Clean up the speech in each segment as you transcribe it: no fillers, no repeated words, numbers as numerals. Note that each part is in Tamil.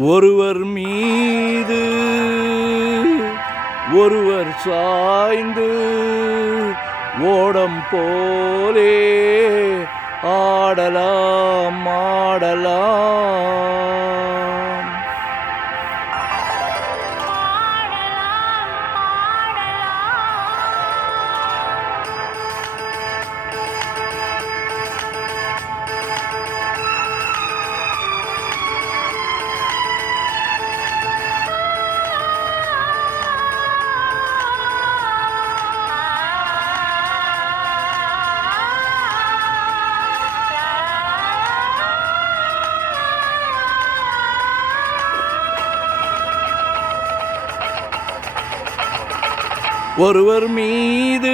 ஒருவர் மீது ஒருவர் சாய்ந்து ஓடம் போலே ஆடலாம் ஆடலாம். ஒருவர் மீது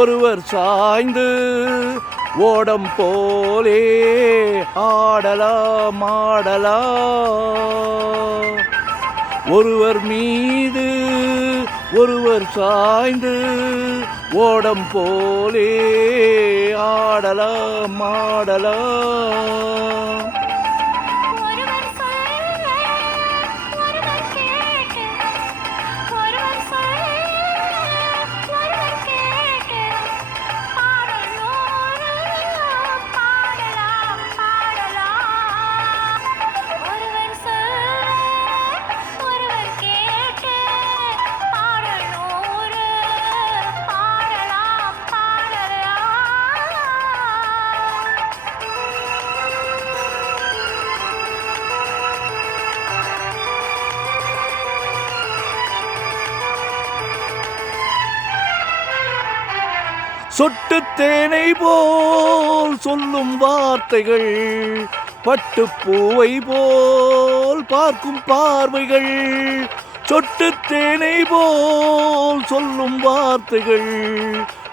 ஒருவர் சாய்ந்து ஓடம் போலே ஆடலாம் ஆடலாம். ஒருவர் மீது ஒருவர் சாய்ந்து ஓடம் போலே ஆடலாம் ஆடலாம். சொட்டு தேனை போல் சொல்லும் வார்த்தைகள், பட்டுப்பூவை போல் பார்க்கும் பார்வைகள். சொட்டு தேனை போல் சொல்லும் வார்த்தைகள்,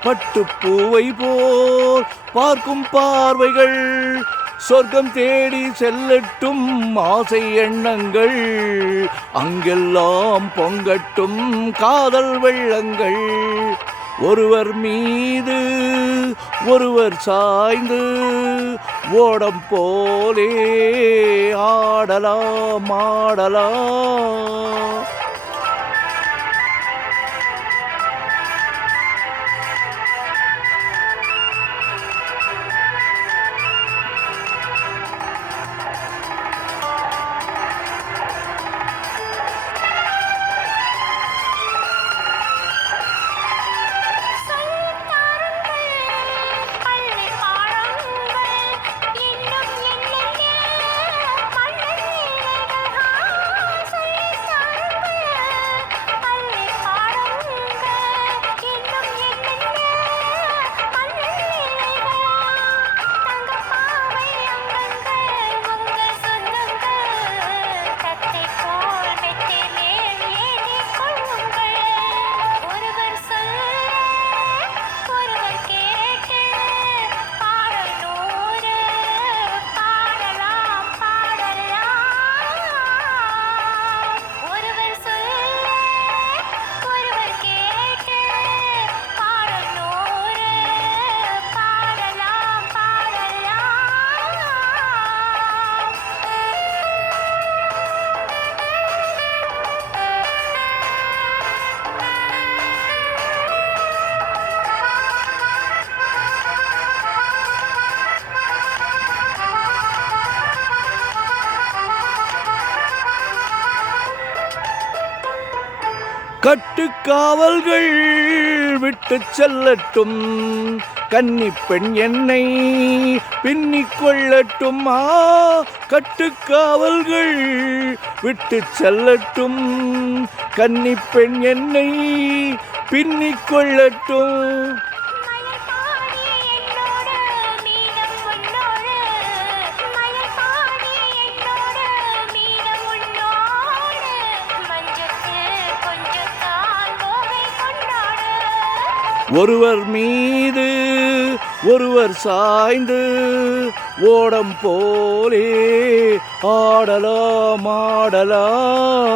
பட்டுப்பூவை போல் பார்க்கும் பார்வைகள். சொர்க்கம் தேடி செல்லட்டும் ஆசை எண்ணங்கள், அங்கெல்லாம் பொங்கட்டும் காதல் வெள்ளங்கள். ஒருவர் மீது ஒருவர் சாய்ந்து ஓடம் போலே ஆடலாம் ஆடலாம். கட்டுக்காவல்கள் விட்டு செல்லட்டும், கன்னி பெண் என்னை பின்னிக் கொள்ளட்டும். கட்டுக்காவல்கள் விட்டு செல்லட்டும், கன்னி பெண் என்னை பின்னிக் கொள்ளட்டும். ஒருவர் மீது ஒருவர் சாய்ந்து ஓடம் போலே ஆடலாம் ஆடலாம்.